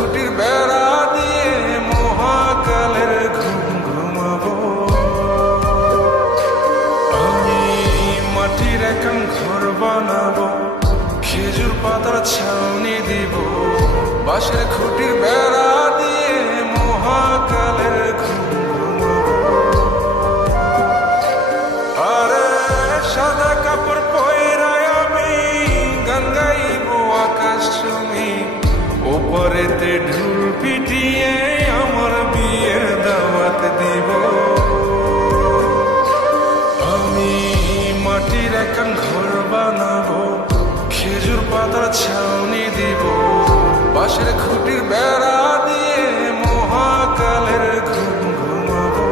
খুঁটির বেড়া দিয়ে মহাকালের ঘুম ঘুমাবো। আমি মাটির একান ঘর বানাবো, খেজুর পাতার ছাউনি দিব, বাঁশের খুঁটির বেড়া দিয়ে মহাকালের ঘুম ঘুমাবো। আরে সাদা কাপড় পয়রায় আমি গান গাইবো আকাশ চুমি, ওপরেতে ঢুল পিটিয়ে আমার বিয়ের দাওয়াত দিব। আমি মাটির একান ঘর বানাবো, খেজুর পাতার ছাউনি দিব, বাঁশের খুঁটির বেড়া দিয়ে মহাকালের ঘুম ঘুমাবো।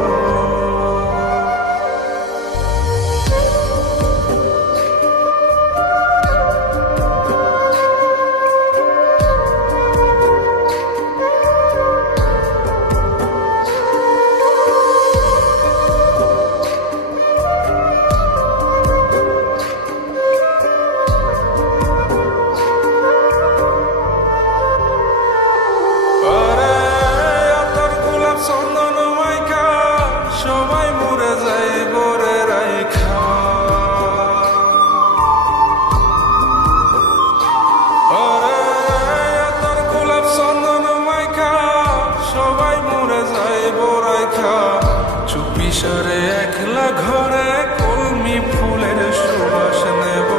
চুপিসারে একলা ঘরে কলমি ফুলের সুবাস নেব।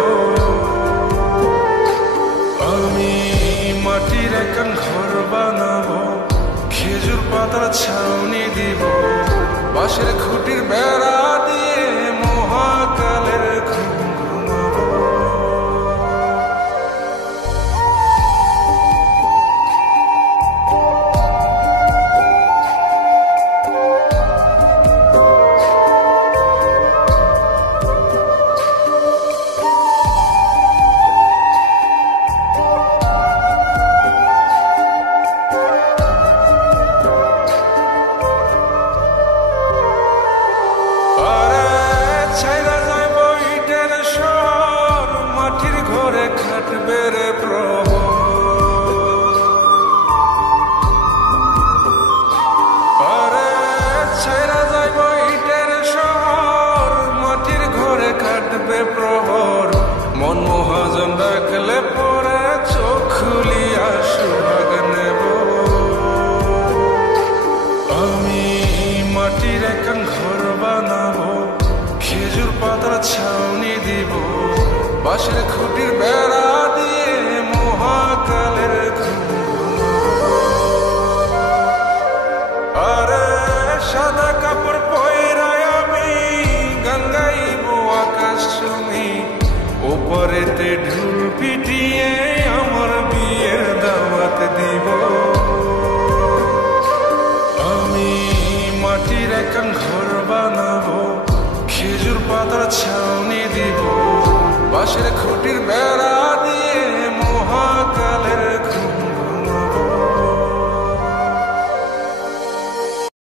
আমি মাটির একান ঘর বানাবো, খেজুর পাতার ছাউনি দিব, বাঁশের খুঁটির বেড়া দিয়ে মহাকালের ঘুম ঘুমাবো। খাটবে রে প্রহর, আরে ছাইরা যাইব ইটের শহর, মাটির ঘরে খাটবে প্রহর। মন মহাজন ডাকলে পরে চোখ খুলিয়া সুহাগ নেব। আমি মাটির একান ঘর বানাবো, খেজুর পাতার ছাউনি দিব, বাঁশের খুঁটির বেড়া দিয়ে মহাকালের ঘুম ঘুমাবো। আরে সাদা কাপড় পয়রায় আমি গান গাইবো আকাশ চুমি, ওপরেতে ঢুল পিটিয়ে আমার বিয়ের দাওয়াত দিব। আমি মাটির একান ঘর বানাবো, খেজুর পাতার ছাউনি দিব, বাঁশের খুঁটির বেড়া